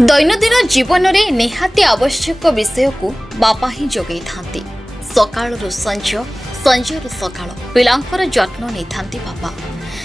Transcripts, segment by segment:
दैनन्दिन जीवन में निहाती आवश्यक विषय को बापा ही जोगई थांती। सकाळरू संज संजरू सकाळ पिलांकर जत्न नहीं थांती बापा।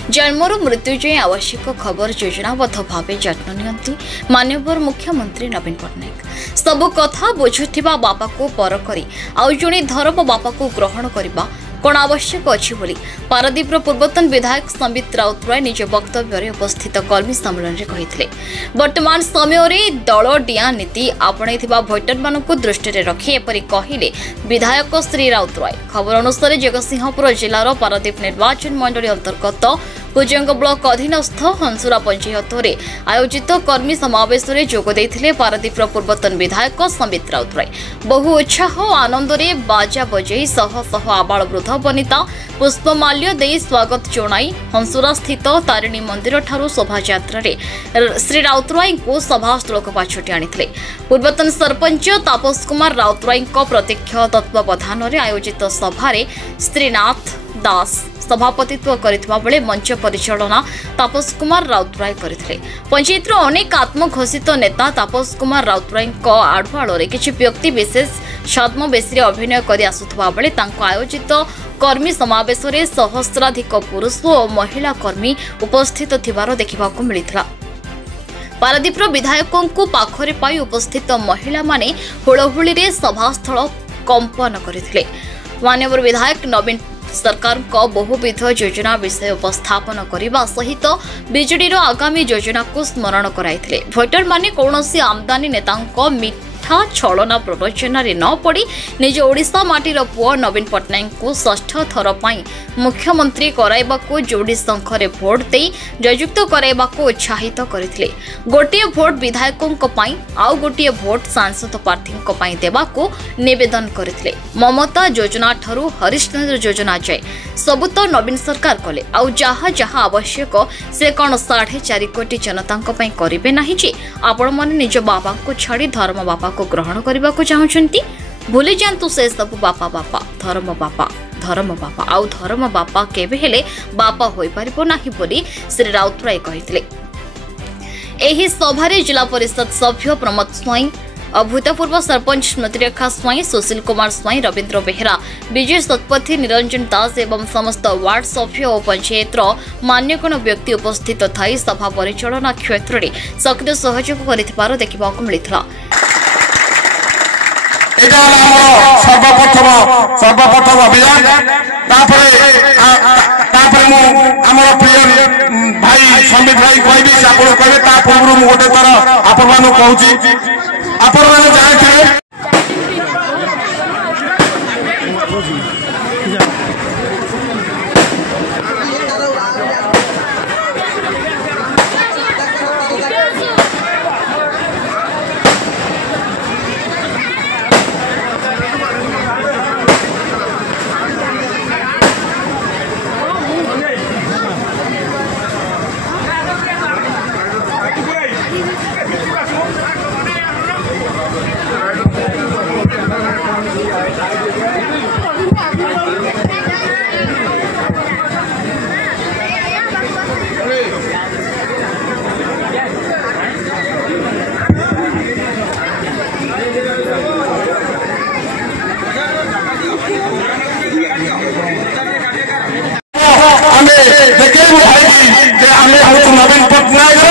जन्मरू मृत्यु जाए आवश्यक खबर योजनाबद्ध भावे जत्न नियंती माननीय मुख्यमंत्री नवीन पट्टनायक। सबु कथा बुझुथिबा बापा को पर करी आउ जणे धरब बापा को ग्रहण करबा कौन आवश्यक अच्छी बोली पारादीपर पूर्वतन विधायक संबित राउतराय निज वक्तव्य उपस्थित कर्मी सम्मेलन में कही। वर्तमान समय दल डिया नीति आपणा भोटर मान दृष्टि रखी एपरी कहले विधायक श्री राउतराय। खबर अनुसार जगतसिंहपुर जिलार पारादीप निर्वाचन मंडली अंतर्गत कुजंग ब्लॉक अधीनस्थ हंसुरा पंचायत में आयोजित कर्मी समावेश में जोग देते पारादीपर पूर्वतन विधायक संबित राउतराय। बहु उत्साह आनंद में बाजा बजई शह शह आबाल वृद्ध वनिता पुष्पमाल्य दे स्वागत जणाई हंसुरा स्थित तारिणी मंदिर ठारू शोभा यात्रा श्री राउतराय को सभास्थल को पाछोटी आनिथिले। पूर्वतन सरपंच तापस कुमार राउतराय प्रत्यक्ष तत्वावधान में आयोजित सभारे श्रीनाथ दास सभापतित्व करथिबा बेले मंच परिचालना तापस कुमार राउतराय करथिले। पंचायत अनेक आत्मघोषित नेता तापस कुमार राउतराय आढ़ुआड़ किछि व्यक्ति विशेष छद्मवेशी अभिनय कर आसुथबा बेले तांको आयोजित कर्मी समावेश में सहस्राधिक पुरुष और महिला कर्मी उपस्थित थिबार देखिबाकु मिलिथिला। पारादीपर विधायकों को पाखरे पाई उपस्थित महिला माने हुलहुली रे सभास्थल कंपन करथिले। माननीय विधायक नवीन सरकार को बहुविध योजना विषय उपस्थापन करने सहित बिजेडी आगामी योजना को स्मरण कराइथिले। भोटर माने कौनसी आमदानी नेता मिठा छलना प्ररोचन न पड़ी निज ओडिशा माटीर पुओ नवीन पट्टनायक को षष्ठ थर पाई मुख्यमंत्री कराइबाकू जोड़ी संखरे भोट दे जययुक्त कराइबाकू उत्साहित करथिले। गोटे भोट विधायकों पाई आउ गोटे भोट सांसद प्रार्थी पाई देबाकू निवेदन करथिले। ममता योजना ठारू हरिश्चंद्र योजना जाए सबु तो नवीन सरकार कले आउ जहा जहा आवश्यक से कौन 4.5 कोटी जनता करेंगे नहीं जे आपण माने निज बाबा को छाड़ी धर्म बापा को ग्रहण करने को चाहते भूली जातु से सब बापा बापा धर्म बापा आउ धर्म बापा केबे हेले बापा होई परिबो नाही बोली श्री राउतराय कहिथिले। एही सभारे जिला परिषद सभ्य प्रमोद स्वाई अभूतपूर्व सरपंच स्मृतिरेखा स्वाई सुशील कुमार स्वाई रवींद्र बेहरा विजय शतपथी निरंजन दास एवं समस्त वार्ड सभ्य और पंचायत मान्यगण व्यक्ति उपस्थित थाई सभा परिचालना क्षेत्र में सक्रिय सहयोग कर देखा मिलता। सर्वप्रथम अभियान भाई संबित भाई कह पूर्व गोटे थर आपण कहूँ आपण मैंने जानते नवीन पट्टनायक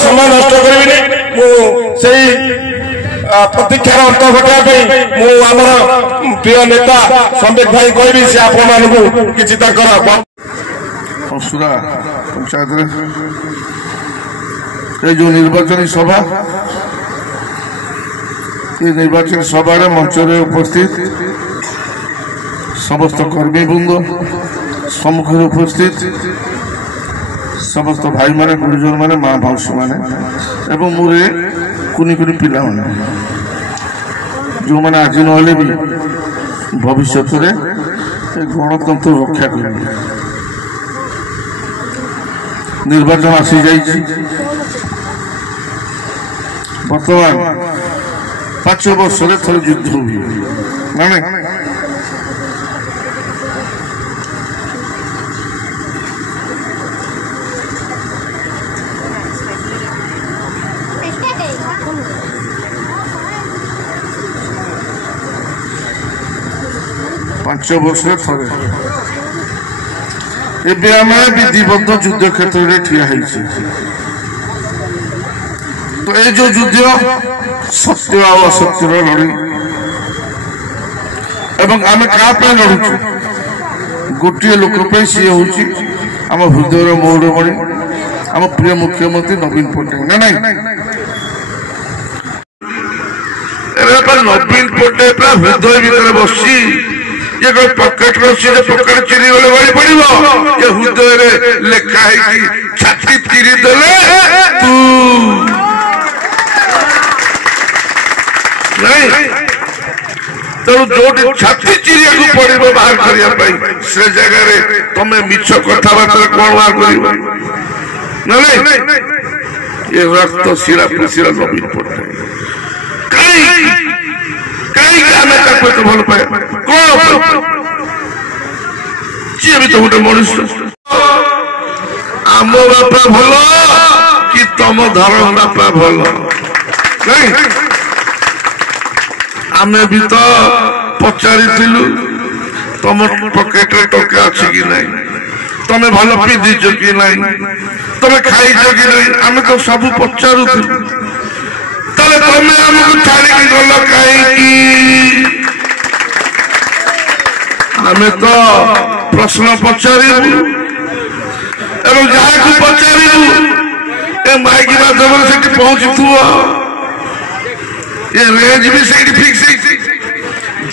समय नष्ट करी प्रतीक्षार अंत घटाई प्रिय नेता संबित भाई कहबी से आपण किसी हंसुरा पंचायत जो निर्वाचन सभा ये निर्वाचन सभा मंच उपस्थित समस्त कर्मी बृंद सम्मुखें उपस्थित समस्त भाई माने गुरुजन माने माँ भाषी माने एवं मोरे कुनी कुनी पिला माने जो माने आज नहले भी भविष्य में गणतंत्र रक्षा करेंगे। निर्वाचन आसी जाइए बर्तमान 5 वर्ष थोड़े युद्ध हुई ନା ନାଇଁ? ପାଞ୍ଚ ବର୍ଷରେ ଥରେ ଏବେ ଆମେ ବିଧିବଦ୍ଧ ଯୁଦ୍ଧ କ୍ଷେତ୍ରରେ ଠିଆ ହେଇଛି। ତ ଏ ଯୋଉ ଯୁଦ୍ଧ ସତ୍ୟ ଆଉ ଅସତ୍ୟର ଲଢେଇ ଏବଂ ଆମେ କାହା ପାଇଁ ଲଢୁଛୁ? ଗୋଟିଏ ଲୋକ ପାଇଁ, ସିଏ ହଉଛି ଆମ ହୃଦୟର ମୌଡ଼ମଣି, ଆମ ପ୍ରିୟ ମୁଖ୍ୟମନ୍ତ୍ରୀ ନବୀନ ପଟ୍ଟନାୟକ। ନା ନାଇଁ? ନବୀନ ପଟ୍ଟନାୟକ ହୃଦୟ ଭିତରେ ବସିଛି, ये कोई पॉकेट रसी पॉकेट चिरी गले बड़ी पड़िबो, ये हृदय लेखा है छाती चिरी देले तू नहीं तेणु जो छाती चिरिया को पड़िबो बाहर करिया पाई से जगह रे तमे मिछ कथाबार्ता कोन बाहर करिबो नहीं? ये रक्त शिरा पुशिरा नबीन पट्टनायक कहीं आम तो भल पाए कौन सी भी तो गोटे मनुष्य। आम बापा भल कि तम धर्म बापा भल नहीं? आम भी तो पचारि तुम पकेट टंका अच्छी कि नहीं, तमें भल पिंधिच कि नहीं, तमें खाइच कि नहीं, आम तो सब पचारू तमें आमको छाड़ी गल कहीं? आम तो प्रश्न पचारू एवं जहाँ को पचारू ए माइक माध्यम से पहुंचु ये रेंज भी से फिक्स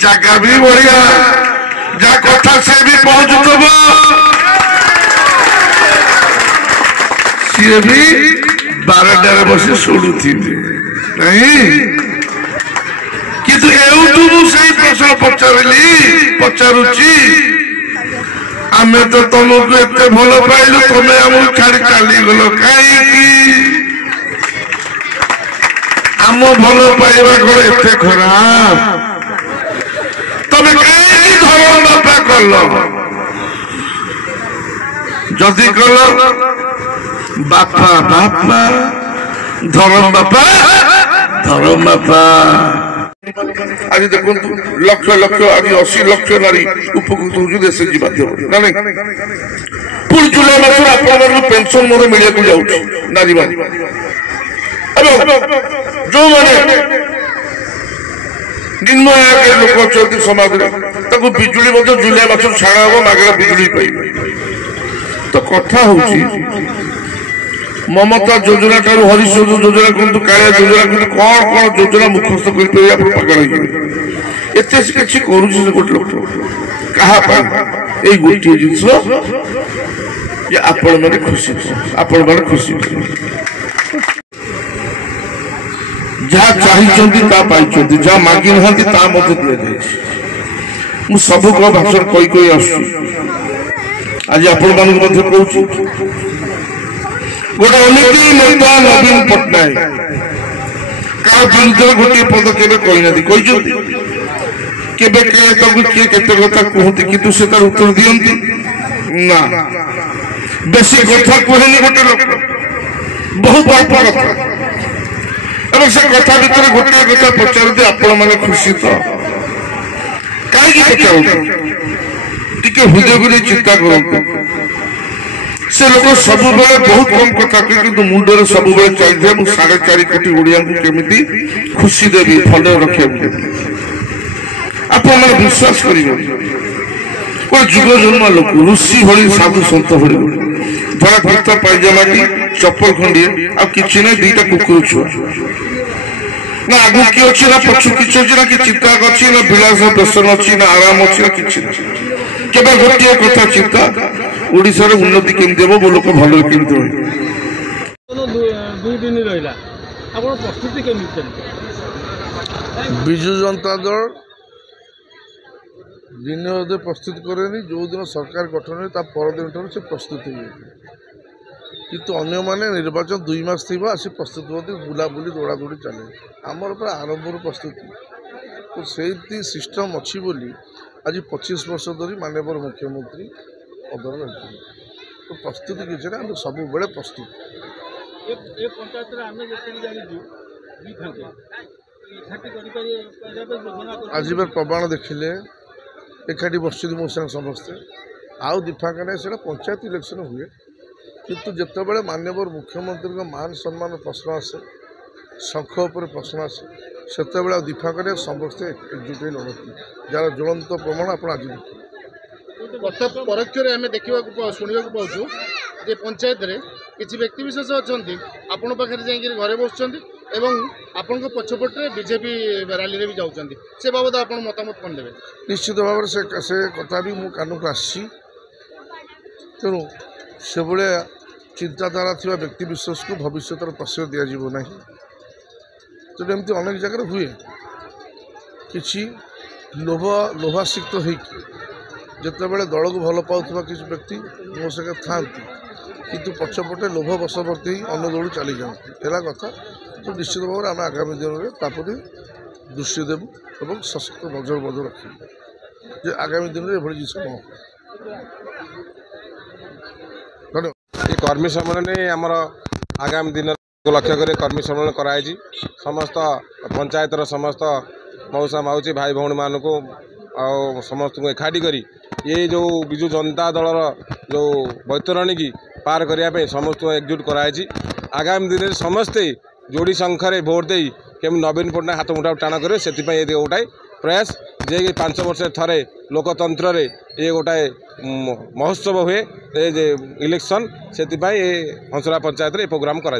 जगह भी बढ़िया जहाँ कथा से भी पहुंचुव सी भी 12टार बस शुणुथी नहीं किंतु यूट्यूब से प्रश्न पचारुची आम तो तुमको एत भल पाइलु तुम आम छाड़ी चलीगल कहीं? आम भल पाइबा कौन एत खराब? तमें कहीं धर्म बापा कल जदि कल बापा बापा धर्म बापा धर्म बापा आज देखो लक्ष लक्ष आज 80 लक्ष नारी उपकृत हो देश जी माध्यम ना नहीं? पुणी जुलाई मास आप पेंशन मिले जाऊँ नारी मान जो मैंने निम्न आय लोक अच्छा समाज में बिजुली जुलाई मास छाड़ा हम मागेला बिजुली पाइब। तो कथा हूँ ममता योजना ठार हरिशोध योजना कहतु कालिया योजना कहतु कौन कौन योजना मुखस्त कर पागल एत कि गोटे लोक क्या गोटे जिस आपण मैंने खुशी आपण मैंने खुशी जहाँ चाहिए जहाँ मागी ना दि सब भाषण कही आज आपण मान कहूँ गोटे अमित नेता नवीन पट्टनायक क्या विरुद्ध गोटे पद केवे किए केते कथा कहते किंतु से तार उत्तर दियंती ना बेसी कथा कहेनी गोटे लोक बहुत अल्प कथा एवं से कथा भितर गोटे कथा पचारते आपण मैंने खुशी तो कहीं पचार हृदय को चिंता करते से लोक सब बहुत कम कथा कहे कि मुंडे सब चाहिए 4.5 कोटी ओडिया केमी खुशी देवी फल रखा आप विश्वास करेंगे जुग जन्म लोक ऋषि भली साधु सत भली धरा कुर्ता पायजामाटी चप्पल खंडे आ कि ना 2टा कुकुर छुआ ना आगु कि अच्छी ना पछु कि ना कि चिंता अच्छी ना विलास व्यसन अच्छी ना आराम अच्छी ना कि केवल गोटे कथा चिंता ओडिशार उन्नति केमती हम लोक भल केमती विजु जनता दल दिन अदे प्रस्तुत करे जो दिन सरकार गठन हुए परदिन से प्रस्तुत हो किंतु अन्य माने निर्वाचन 2 मास थी आसी प्रस्तुत होती बुलाबुली दौड़ा दौड़ी चले आमर पूरा आरंभ प्रस्तुति तो से सिस्टम अच्छी बोली आज 25 वर्ष धरी माननीय मुख्यमंत्री पदर रही तो प्रस्तुति किसी ना सब बड़े प्रस्तुत आज प्रमाण देखिले एकाठी बस मो समस्ते आउ दिफाक नहीं से पंचायत इलेक्शन हुए किंतु जितेबाला माननीय मुख्यमंत्री मान सम्मान प्रश्न आसे शंख उपर प्रश्न आसे से दिफा कर समस्ते एकजुट लड़ती जार ज्वलंत प्रमाण आप आज देखिए परोक्ष आम देखा शुणा पाचु जे पंचायत रे किसी व्यक्ति विशेष अच्छा आपण पाखे जाकर घरे बस आपण पछपटे बीजेपी रैली भी जाऊँच से बाबद आप मतामत कौन देवे निश्चित भाव से कथा भी मो कान को आसी तेणु से भाया चिंताधारा थी व्यक्ति विशेष को भविष्य प्रश्रय दिज्वना तेणु एमती अनेक जगह हुए कि लोभासिक्त होते दल को भल पाऊा किसी व्यक्ति मो सके था किंतु पछपटे लोभ बशवर्ती अन्य दल चली जाती है कथा तो निश्चित भाव में आम आगामी दिन में तापर दृष्टि देवु और सशक्त नजर बजर रखी जे आगामी दिन में ये जिस न ये कर्मी सम्मेलन आमर आगामी दिन को लक्ष्य कर कर्मी सम्मेलन कराई समस्त पंचायतर समस्त मौसा माउसी भाई भौणी मान को समस्त को एकाठी करी ये जो विजु जनता दल जो बैतरणी की पार करने समस्त एकजुट कराई आगामी दिन में समस्ते जोड़ी संख्यार भोट दे केमी नवीन पट्टनायक हाथ मुठा टाण करे से गोटाए प्रयास जे 5 वर्ष थे लोकतंत्र ये गोटाए महोत्सव हुए इलेक्शन से हंसुरा पंचायत रे प्रोग्राम करा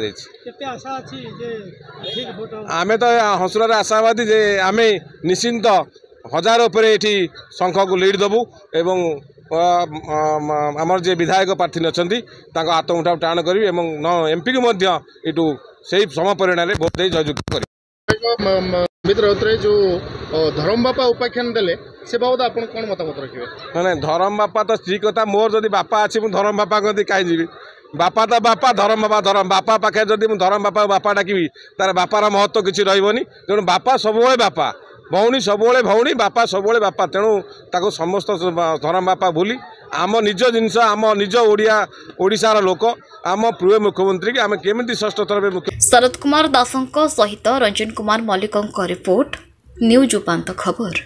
आमे तो हंसुरार आशावादी जे आमे निश्चिंत 1000 उपर ये शंख को लीड देवु एवं आमर जे विधायक प्रार्थी अच्छा हाथ मुठा टाण करी एमपी को यू से समपरिणाम भोट दे जययुक्त कर मित्र जो धरम बापा उपाख्यान देले से बाबद आप कौन मतामत रखिए ना धरम बापा तो स्त्री कथा मोर जदि बापा अच्छी मुझे धरम बापा कहीं कहीं जी बापा तो बापा धरम बापा पाखे जदि मुझे धरम बापा बापा डाकि तार बापार महत्व किसी रही तेणु बापा सब बापा भौणी सब भौणी बापा सब बापा तेणु ताको समस्त धरम बापा भूली आम निज जिनस आम निज ओडिशार लोक आम प्रिय मुख्यमंत्री की आम केमिति षष्ठ थर मुख्य शरद कुमार दासों सहित रंजन कुमार मल्लिकों रिपोर्ट न्यूज उपांत खबर।